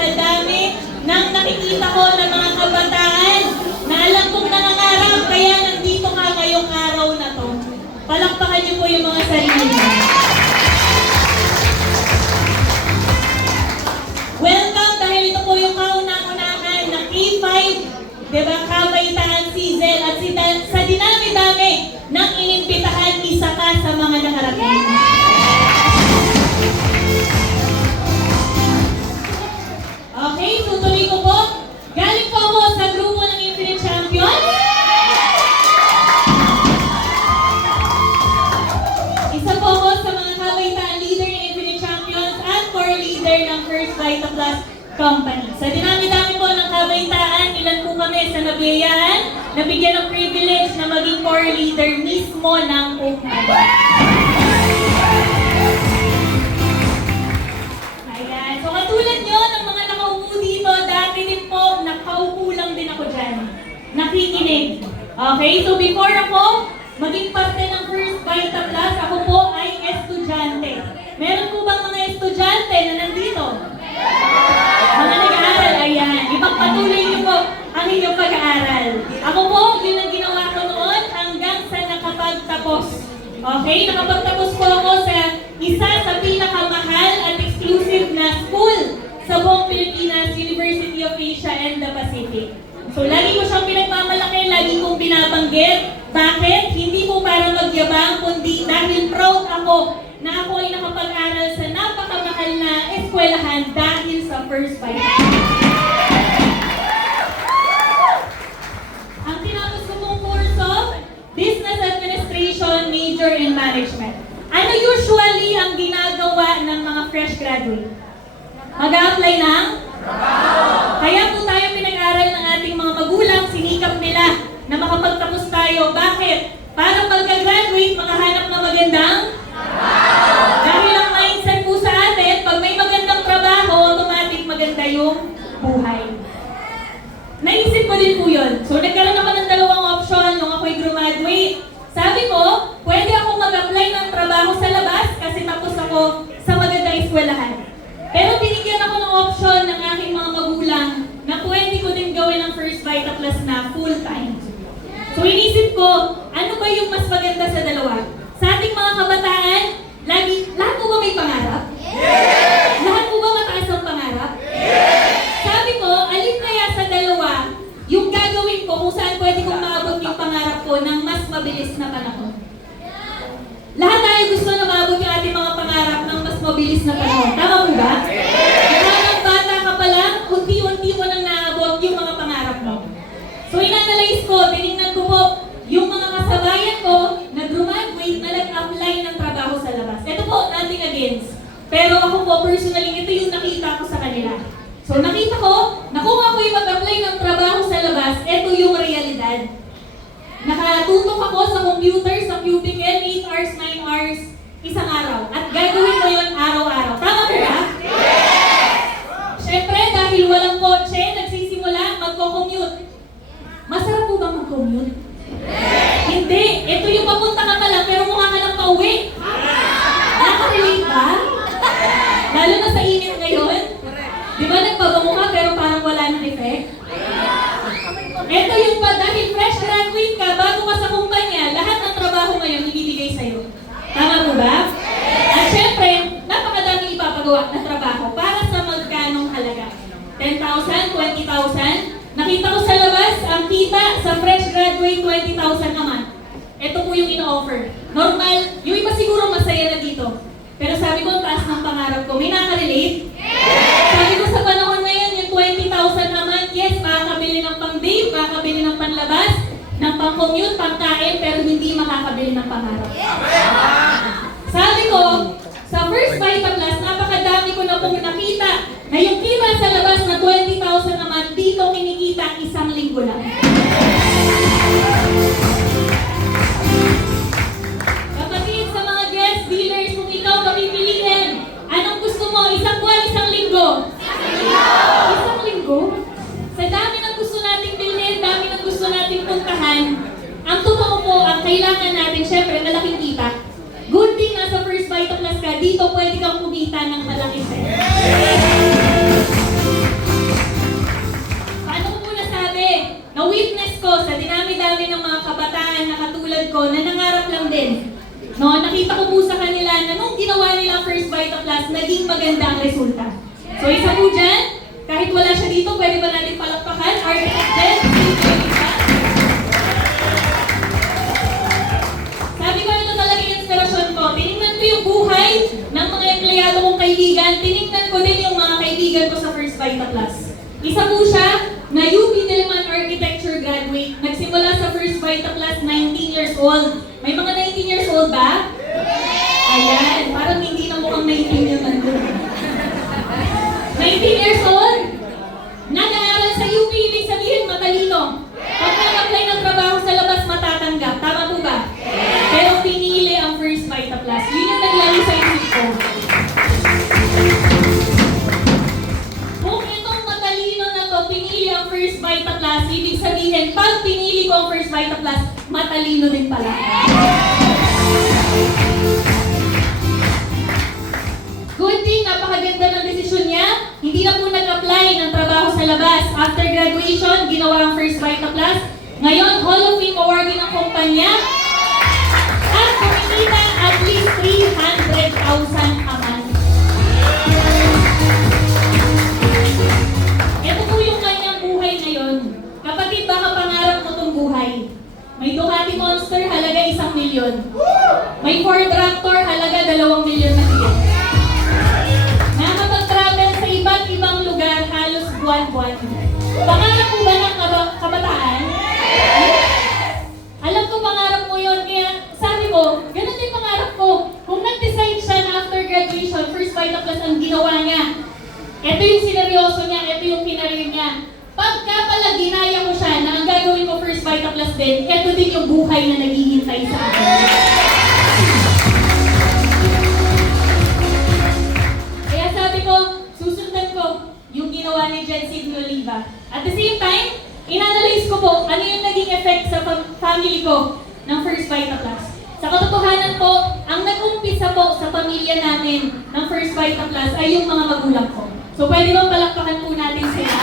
sa dami ng nakikita ko ng mga kabataan na alam kong nangangarap, kaya nandito ka ngayong araw na to. Palakpakan niyo po yung mga sarili niyo. Welcome dahil ito po yung kaunang-unahan ng K5, diba, Kabaitaan Season, at sa dinami-dami ng inimbitahan, isa ka sa mga nakarating. Okay, tutuloy ko po. Galing po ako sa grupo ng Infinite Champions. Isa po ako sa mga kabaitaan leader ng Infinite Champions at core leader ng First Vita Plus Company. Sa dinami-dami po ng kabaitaan, ilan po kami sa nabiyayaan, nabigyan ng privilege na maging core leader mismo ng company. Ayan. So katulad nyo ng mga nakaupo dito, dati din po, nakaupo lang din ako dyan. Nakikinig. Okay? So before ako maging parte ng First Vita Plus, ako po ay estudyante. Meron po bang mga estudyante na nandito? Mga nag-aaral, ayan. Ipagpatuloy niyo po ang inyong pag-aaral. Ako po, yun ang ginawa ko noon hanggang sa nakapagtapos. Okay? Nakapagtapos po ako sa isa sa pinakamahal at exclusive na school sa buong Pilipinas, University of Asia and the Pacific. So, lagi ko siyang pinagmamalaki, lagi kong binabanggit. Bakit? Hindi po para magyabang, kundi dahil proud ako na ako ay nakapag-aral sa napakamahal na eskwelahan dahil sa First Vita. Ang tinapos ko pong kurso, Business Administration, Major in Management. Ano usually ang ginagawa ng mga fresh graduate? Mag-a-apply ng? Kaya po tayo pinag-aral ng ating mga magulang, sinikap nila na makapagtapos tayo. Bakit? Para pagka-graduate, makahanap na magandang dahil ang mindset po sa atin, pag may magandang trabaho, automatic maganda yung buhay. Naisip ko din po yun. So nagkaroon ako ng dalawang option nung ako'y graduate. Sabi ko, pwede ako mag-apply ng trabaho sa labas kasi tapos ako sa magandang eskwelahan. Pero binigyan ako ng option ng aking mga magulang na pwede ko din gawin ang First Vita Plus na full-time. So inisip ko, ano ba yung mas maganda sa dalawa? Sa ating mga kabataan, lahat po ba may pangarap? Yes! Lahat po ba mataas ang pangarap? Yes! Sabi ko, alin kaya sa dalawa yung gagawin ko kung saan pwede kong maabot yung pangarap ko ng mas mabilis na panahon? Lahat tayo gusto na maabot yung ating mga pangarap ng mas mabilis na panahon. Tama po ba? Yes! Bata ka pa lang, unti-unti mo nang naabot yung mga pangarap mo. So inanalyze ko, tinignan ko po yung mga kasabayan ko na graduate na nag-apply ng trabaho sa labas. Ito po, nothing against. Pero ako po, personally, ito yung nakita ko sa kanila. So nakita ko na kung ako yung mag-apply ng trabaho sa labas, ito yung realidad. Nakatutok ako sa computer, sa cubicle, 8 hours, 9 hours, isang araw. At gagawin ko yun araw-araw. Tama po ba? Yes! Siyempre, dahil walang kotse, nagsisimula, magko-commute. Masarap po ba mag-commute? Yes! Hindi. Ito yung papunta ka pa lang, pero mukha ka lang pauwi. Nakarelate ba? Lalo na sa init ngayon. Di ba nagpabango ka, pero parang wala ng effect? Ito yung pa, dahil fresh graduate ka, bago ka sa kumpanya, lahat ng trabaho ngayon ibibigay sa'yo. Tama po ba? At syempre, napakadaming ipapagawa na trabaho para sa magkanong halaga. 10,000, 20,000. Nakita ko sa labas, ang kita sa fresh graduate, 20,000 naman. Ito po yung ino-offer. Normal, yung iba siguro masaya na dito. Pero sabi ko, taas ng pangarap ko. May nakarelate? Yes! Sabi ko sa panahon ngayon, yung 20,000 naman, yes, makakabili ng pang-date, makakabili ng panlabas, ng pang-commute, pang-kain, pero hindi makakabili ng pangarap. Yes! Sabi ko, sa First Vita Plus, napakadami ko na pong nakita na yung kita sa labas na 20,000 naman, dito kinikita isang linggo lang. Kapatid, sa mga guest dealers, kung ikaw papipiliin, anong gusto mo? Isang buwan, isang linggo? Isang linggo? Sa dami ng gusto nating bilhin, dami ng gusto nating puntahan, ang totoo po, ang kailangan natin, syempre, malaking kita. Good thing nasa First Vita Plus ka, dito pwede kang kumita ng malaking pera. No, nakita ko po sa kanila na nung ginawa nila First Vita Plus, naging maganda ang resulta. So isa po dyan, kahit wala siya dito, pwede ba natin palakpakan? Architect Jen, sabi ko, ito talaga yung inspirasyon ko. Tinignan ko yung buhay ng mga empleyado kong kaibigan. Tinignan ko din yung mga kaibigan ko sa First Vita Plus. Isa po siya na UP Diliman Architecture graduate. Nagsimula sa First Vita Plus 19 years old. May mga 19 years old ba? Ayan, parang hindi na mukhang 19 yung nandun. 19 years old? Nag-aaral sa UP, ibig sabihin matalino. Pag nag-apply ng trabaho sa labas, matatanggap. Tama po ba? Pero pinili ang First Vita Plus. Yun yung naglalo sa isip ko. Kung itong matalino na to, pinili ang First Vita Plus, ibig sabihin, pag pinili ko ang First Vita Plus, matalino din pala. Good thing, napakaganda ng desisyon niya. Hindi na po nag-apply ng trabaho sa labas. After graduation, ginawa ang First Vita Plus. Ngayon, Hall of Fame awardee ng kumpanya. At kumikita at least 300,000 a month. Ito po yung kanyang buhay ngayon. Kapatid, baka pangarap mo itong buhay. May Ducati Monster, halaga 1 milyon. May Ford Raptor, halaga 2 milyon na higit. Nakapag-travel sa iba't ibang lugar, halos buwan-buwan. Pangarap mo ba ng kabataan? Alam ko pangarap mo yun, kaya sabi ko, ganun din pangarap ko. Kung nag-decide siya na after graduation, First Vita Plus ang ginawa niya. Ito yung sineryoso niya, ito yung kinarir niya. Pagka pala ginaya ko siya na ang gagawin ko First Vita Plus din, ito din yung buhay na naghihintay sa akin. Kaya sabi ko, susundan ko yung ginawa ni Jen Sidney Oliva. At the same time, inanalyze ko po ano yung naging effect sa family ko ng First Vita Plus. Sa katotohanan po, ang nag-umpisa po sa pamilya namin ng First Vita Plus ay yung mga magulang ko. So pwede bang palakpakan po natin sila?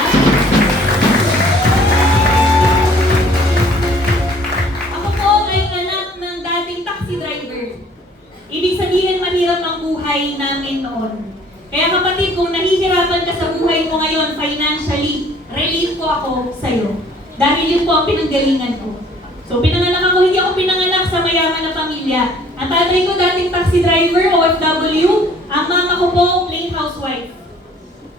Ako po ay anak ng dating taxi driver. Ibig sabihin mahirap ang buhay namin noon. Kaya kapatid, kung nahihirapan ka sa buhay mo ngayon financially, relate ko ako sa'yo. Dahil yun po ang pinanggalingan ko. So pinanganak ako, hindi ako pinanganak sa mayaman na pamilya. Ang tatay ko dating taxi driver, OFW. Ang mama ko po, plain housewife.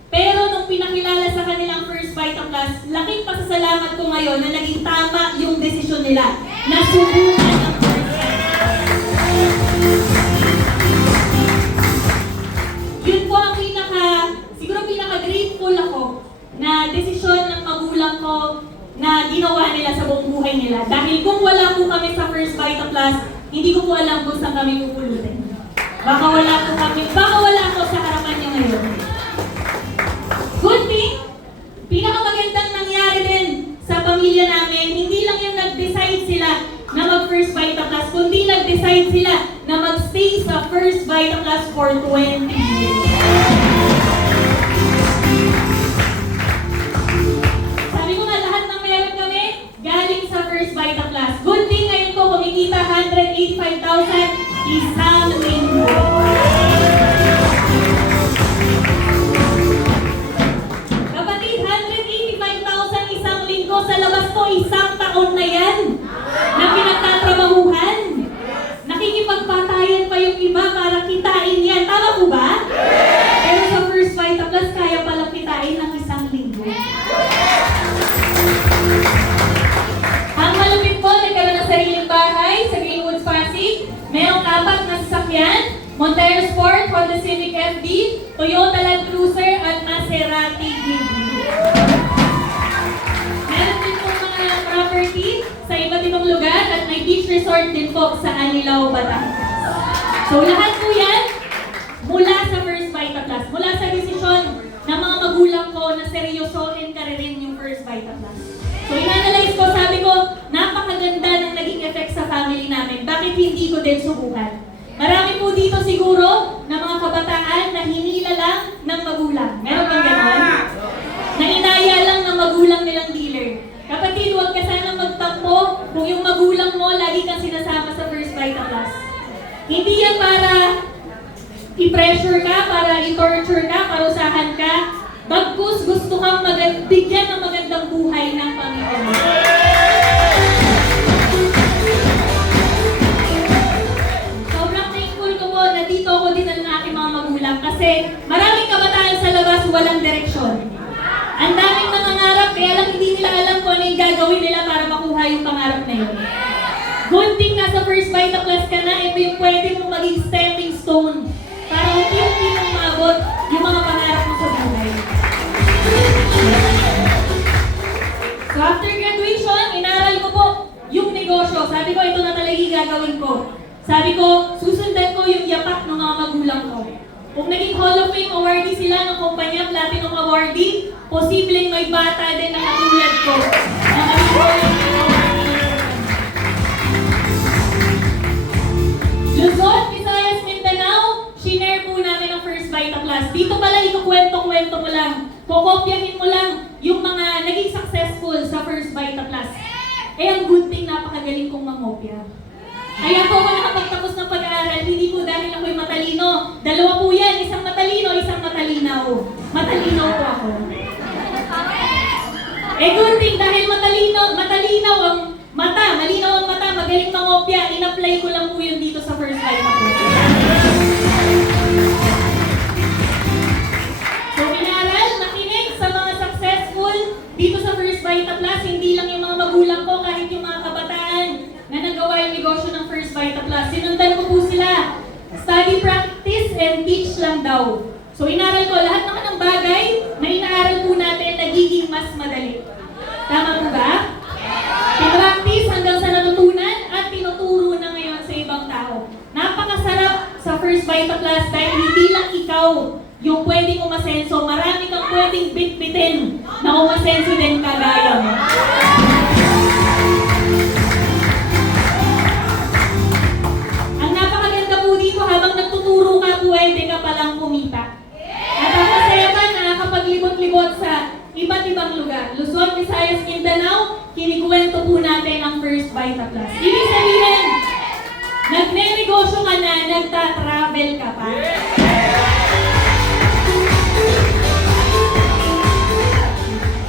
Pero nung pinakilala sa kanilang First Vita Plus, laking pasasalamat ko ngayon na naging tama yung desisyon nila na subukan ang First Vita. Yun po ang siguro pinaka-grateful ako na desisyon ng magulang ko na ginawa nila sa buong buhay nila. Dahil kung wala po kami sa First Vita Plus, hindi ko po alam kung saan kami pupulutin. Baka wala ako sa harapan niyo ngayon. Good thing, pinakamagandang nangyari din sa pamilya namin, hindi lang yung nag-decide sila na mag-First Vita Plus, kundi nag-decide sila na mag-stay sa First Vita Plus for 20 years. Sabi ko nga, lahat ng meron kami, galing sa First Vita Plus. Good thing ngayon ko kumikita 185,000 isang linggo. Kapatid, 185,000 isang linggo sa labas ko, isang taon na yan na pinagtatrabahuhan. Nakikipagpatayan pa yung iba para kitain yan. Tama po ba? Pero sa First Vita Plus, kaya palang kitain ng isang linggo. Ang malupit po, nagkaroon ng sariling bahay sa Greenwoods, Pasig. Merong 4 na sasakyan, Montero Sport, Honda Civic FD, Toyota Land Cruiser, at Maserati Ghibli. Meron din po mga property sa iba't ibang lugar at may beach resort din po sa Anilao, Batangas. So lahat po yan mula sa First Vita Plus, mula sa desisyon ng mga magulang ko na seryosohin ka rin yung First Vita Plus. So inanalyze ko, sabi ko, napakaganda ng naging effect sa family namin. Bakit hindi ko din subukan? Marami po dito siguro na mga kabataan na hinila lang ng magulang. Meron bang gano'n? Na inaya lang ng magulang nilang dealer. Kapatid, huwag ka sana magtampo kung yung magulang mo lagi kang sinasama sa First Vita Plus. Hindi yan para i-pressure ka, para i-torture ka, parusahan ka. Bagkus gusto kang bigyan ng magandang buhay ng Panginoon. Sobrang thankful ko po na dito ako dinala ng aking mga magulang kasi maraming kabataan sa labas walang direksyon. Ang daming nangangarap kaya lang hindi nila alam kung ano yung gagawin nila para makuha yung pangarap na yun. Good thing nasa First Vita Plus ka na, ito yung pwede mong maging stepping stone para unti-unti mong maabot yung mga pangarap mo sa buhay. So after graduation, inaral ko po yung negosyo. Sabi ko, ito na talaga yung gagawin ko. Sabi ko, susundan ko yung yapak ng mga magulang ko. Kung naging Hall of Fame awardee sila ng kumpanya, Platinum Awardee, posibleng may bata din na katulad ko. Na naging Hall of Fame awardee. Luzon, Visayas, Mindanao, shinare po namin ang First Vita Plus. Dito pala, ikukwento-kwento mo lang. Kokopyahin mo lang yung mga naging successful sa First Vita Plus. Eh, ang good thing, napakagaling kong mangopya. Kaya po ako nakapagtapos ng pag-aaral, hindi po dahil ako'y matalino. Dalawa po yan, isang matalino, isang matalinaw. Matalinaw po ako. Eh, good thing, dahil matalinaw ang mata, malinaw ang mata, magaling mangopya, in-apply ko lang po yun dito sa First Vita Plus. So, inaral, nakinig sa mga successful dito sa First Vita Plus, hindi lang yung mga magulang ko, kahit yung mga kabataan na nagawa yung negosyo ng First Vita Plus. Sinundan ko po sila. Study, practice, and teach lang daw. So, inaral ko lahat naman ng bagay na inaaral po natin nagiging mas madali. Tama po ba? Pinractice hanggang sa natutunan at tinuturo na ngayon sa ibang tao. Napakasarap sa First Vita Plus dahil hindi lang ikaw yung pwedeng umasenso. Marami kang pwedeng bitbitin na umasenso din kagaya mo. Ang napakaganda po dito, habang nagtuturo ka, pwede ka palang kumita. At ang masaya pa, nakakapaglibot-libot sa iba't ibang lugar. Luzon, Visayas, Mindanao, kinikwento po natin ang First Vita Plus. Ibig sabihin, nagne-negosyo ka na, nagta-travel ka pa.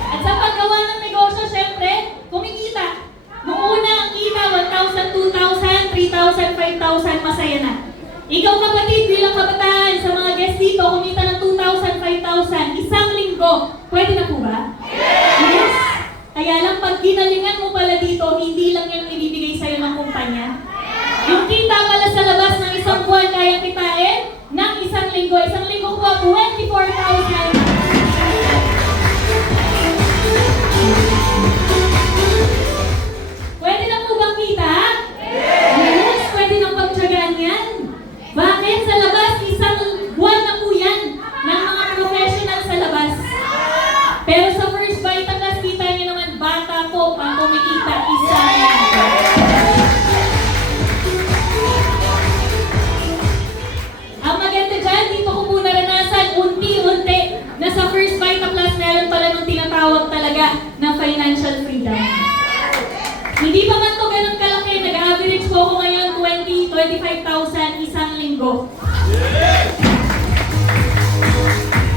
At sa paggawa ng negosyo, syempre, kumikita. Noong una ang kita, 1,000, 2,000, 3,000, 5,000, masaya na. Ikaw kapatid, bilang kabataan, sa mga guests dito, kumita ng 2,000, 5,000, isang linggo. Pwede na po ba? Yes! Kaya lang, pag ginalingan mo pala dito, hindi lang yan ibibigay sa'yo ng kumpanya. Yung kita pala sa labas ng isang buwan, kaya kitain ng isang linggo. Isang linggo po, 24,000. Pwede na po bang kita? Yes! Pwede na pagtsagaan yan. Bakit? Sa labas, isang buwan na po yan ng mga professional sa labas. Pero sa First Vita Plus, kita niyo naman, bata po pang kumikita isang linggo. Ang maganda dyan, dito ko po naranasan, unti-unti, na sa First Vita Plus, meron pala nung tinatawag talaga na financial freedom. Hindi pa man to ganun kalaki, nag-average po ako ngayon 25,000 isang linggo.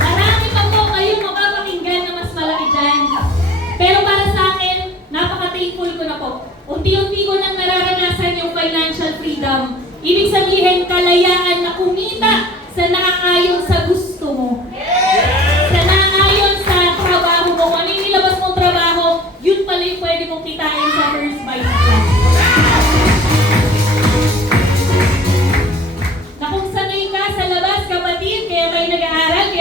Marami pa po kayong makapakinggan na mas malaki dyan. Pero para sa akin, napaka-thankful ko na po. Unti-unti ko nang nararanasan yung financial freedom. Ibig sabihin, kalayaan na kumita sa naaayon sa gusto mo. Sa naaayon sa trabaho mo. Kung ano yung nilabas mong trabaho, yun pala yung pwede mong kitain sa First Vita Plus. Na kung sanay ka sa labas, kapatid, kaya kayo nag-aaral,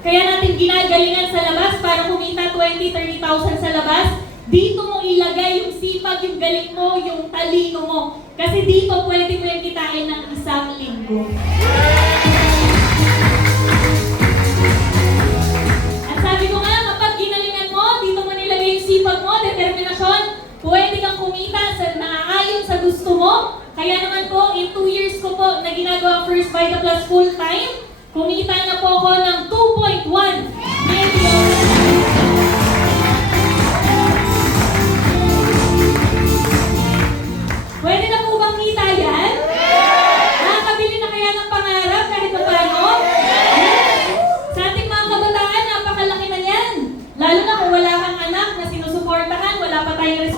kaya natin ginagalingan sa labas para kumita 20,000, 30,000 sa labas, dito mo ilagay yung sipag, yung galing mo, yung talino mo. Kasi dito pwede mo yung kitain ng isang linggo. At sabi ko nga, kapag ginalingan mo, dito mo nilagay yung sipag mo, determinasyon, pwede kang kumita sa naaayon sa gusto mo. Kaya naman po, in 2 years ko po na ginagawa First Vita Plus full-time, kumita na po ako ng 2.1 million. Pwede na po bang kita yan?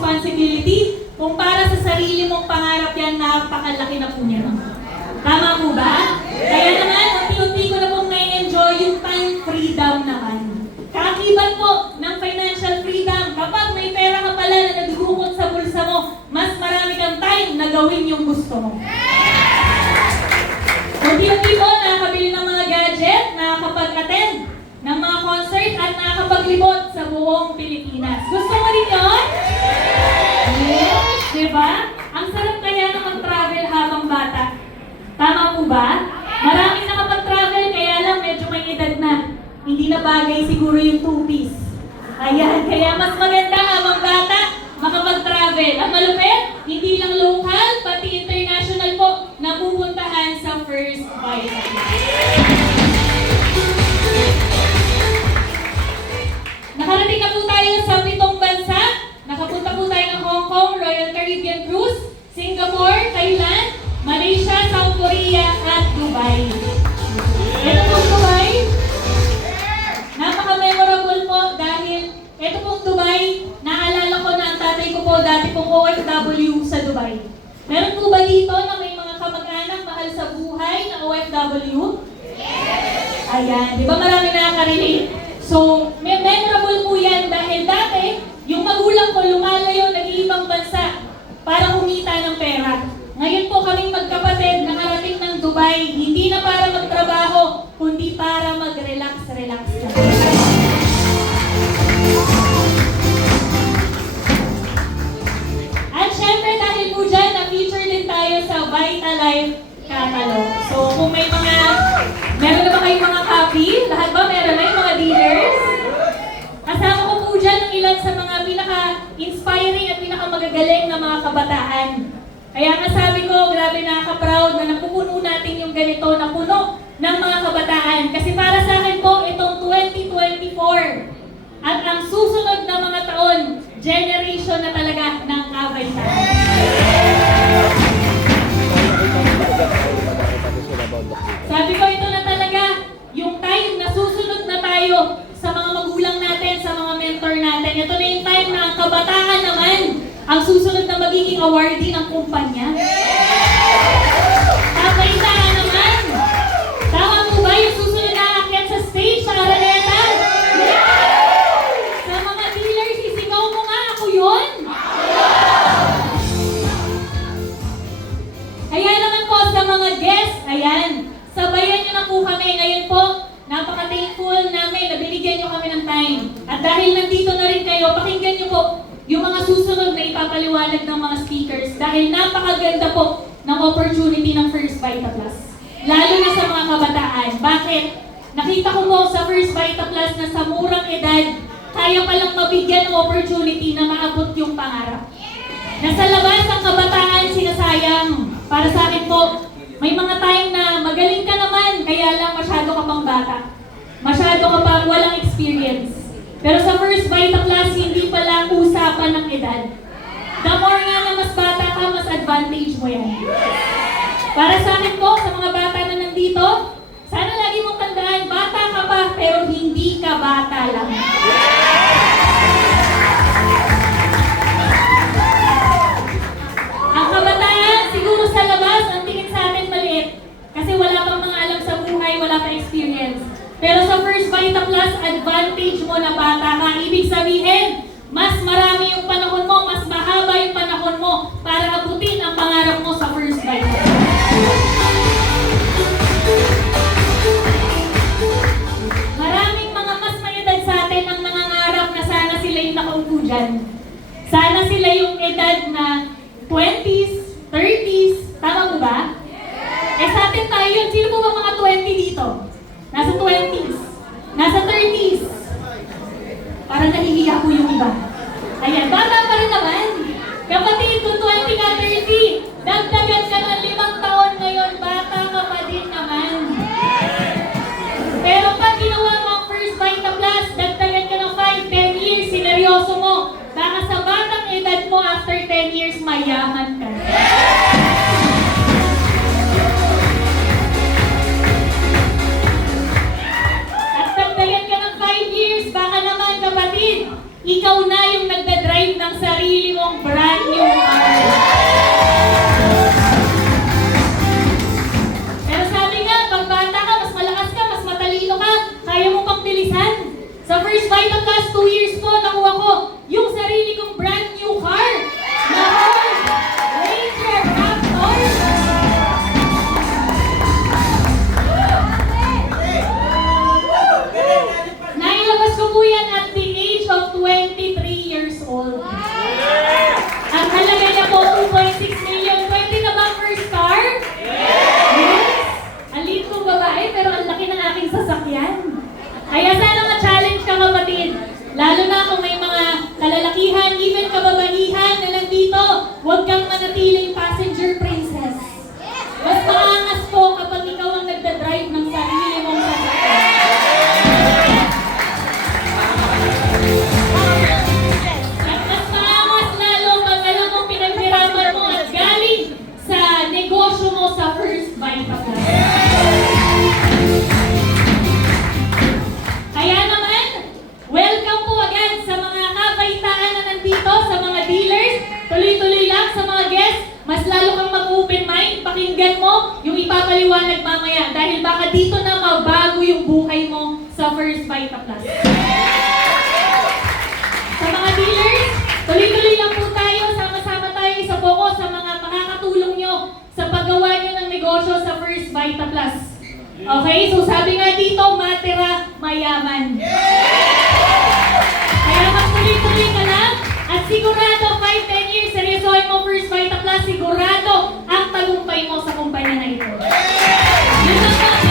responsibility. Kung para sa sarili mong pangarap yan, napakalaki na po niya. Tama po ba? Kaya naman, unti-unti ko na pong na-enjoy yung time freedom naman. Kaakibat po ng financial freedom, kapag may pera ka pala na nagdukot sa bulsa mo, mas marami kang time na gawin yung gusto mo. Unti-unti po, nakakabili ng mga gadget, nakakapag-attend ng mga concert at nakakapaglibot sa buong Pilipinas. Gusto mo din yun? Yes, diba? Ang sarap kaya na mag-travel habang bata. Tama po ba? Maraming nakapag-travel, kaya lang medyo may edad na. Hindi na bagay siguro yung two-piece. Ayan, kaya mas maganda habang bata, makapag-travel. Ang malupit, hindi lang local, pati international po, napupuntahan sa First Vital. Nakarating na po tayo sa 7 bansa. Nakapunta po tayo ng Hong Kong, Royal Caribbean Cruise, Singapore, Thailand, Malaysia, South Korea, at Dubai. Ito pong Dubai, napaka-memorable po dahil ito pong Dubai, naalala ko na ang tatay ko po dati pong OFW sa Dubai. Meron po ba dito na may mga kamag-anak mahal sa buhay na OFW? Ayan, di ba marami nakaka-relate? So, memorable po yan dahil dati, yung magulang ko lumalayo nag-iibang bansa para kumita ng pera. Ngayon po kaming magkapatid nakarating ng Dubai, hindi na para magtrabaho, kundi para mag-relax-relax ka. At syempre dahil po dyan, na-feature din tayo sa Vitalife Catalog. So kung may mga, meron na ba kayong mga copy? Lahat ba meron na yung mga dealers? Kasama ko po dyan ang ilan sa mga pinaka-inspiring at pinaka-magagaling na mga kabataan. Kaya nga sabi ko, grabe nakaka-proud na napupuno natin yung ganito na puno ng mga kabataan. Kasi para sa akin po, itong 2024 at ang susunod na mga taon, generation na talaga ng Avital. Sabi ko, ito na talaga yung time na susunod na tayo sa mga magulang natin, sa mga mentor natin. Ito na yung time na ang kabataan naman ang susunod na magiging awardee ng kumpanya. Kapaita naman. Tama mo ba yung susunod na aakyat sa stage sa Araneta? Sa mga dealers, isigaw mo nga ako yun. Kaya naman po sa mga guests, ayan, sabayan nyo na po kami. Ngayon po, napaka-thankful namin na binigyan nyo kami ng time. At dahil nandito na rin kayo, pakinggan nyo po yung mga susunod na ipapaliwanag ng mga speakers dahil napakaganda po ng opportunity ng First Vita Plus. Lalo na sa mga kabataan. Bakit? Nakita ko po sa First Vita Plus na sa murang edad, kaya palang mabigyan ng opportunity na maabot yung pangarap. Nasa labas ang kabataan sinasayang. Para sa akin po, may mga time na magaling ka naman, kaya lang masyado ka pang bata. Masyado ka pang walang experience. Pero sa First Vita Plus, hindi pala usapan ng edad. The more nga na mas bata ka, mas advantage mo yan. Para sa akin po, sa mga bata na nandito, sana lagi mong tandaan, bata ka pa, pero hindi ka bata lang. Ang kabataan, siguro sa labas, ang tingin sa atin maliit. Kasi wala pang mga alam sa buhay, wala pang experience. Pero sa First Vita Plus, advantage mo na bata ka. Ibig sabihin, mas marami yung panahon mo, mas mahaba yung panahon mo para abutin ang pangarap mo sa First Vita. Maraming mga mas may edad sa atin ang nangangarap na sana sila yung nakaupo dyan. Sana sila yung edad na 20s, 30s. Tama po ba? Eh sa atin tayo yun. Sino po ba mga 20 dito? Nasa 20s. Nasa 30s. Parang nahihiya po yung iba. Ayan, bata pa rin naman. Kapatid, kung 20 ka 30, dagdagan ka ng 5 taon ngayon, bata ka pa din naman. Pero pag ginawa mo ang First Vita Plus, dagdagan ka ng 5, 10 years, sineryoso mo. Baka sa batang edad mo, after 10 years, mayaman ka. Ikaw na yung nagdadagdag magdadrive ng sarili mong brand new car. Pero sabi nga, pag bata ka, mas malakas ka, mas matalino ka, kaya mo pang bilisan. Sa First Vita Plus, 2 years po, nakuha ko yung sarili kong brand new car. Na Ford Ranger Raptor. Nailabas ko po yan at the age of 23 years old. Ang halaga niya po, 2.6 million. Pwede na ba first car? Yes! Ang liit kong babae, pero ang laki ng aking sasakyan. Kaya sana ma-challenge ka, kapatid. Lalo na kung may mga kalalakihan, even kababaihan na nandito, huwag kang manatiling passenger princess. Mas maangas po kapag ikaw ang nagdadrive ng sarili mong sasakyan. At mas maangas lalo pag alam mong pinaghirapan mo at galing sa negosyo mo sa First Vita Plus. Kaya naman, welcome po agad sa mga kabaitaan na nandito, sa mga dealers, tuloy-tuloy lang sa mga guests, mas lalo kang mag-open mind, pakinggan mo yung ipapaliwanag mamaya dahil baka dito na mabago yung buhay mo sa First Vita Plus. Sa mga dealers, tuloy-tuloy lang po tayo, sama-sama tayo isa po ko sa mga makakatulong nyo sa paggawa nyo ng negosyo sa First Vita Plus. Okay, so sabi nga dito, matira mayaman.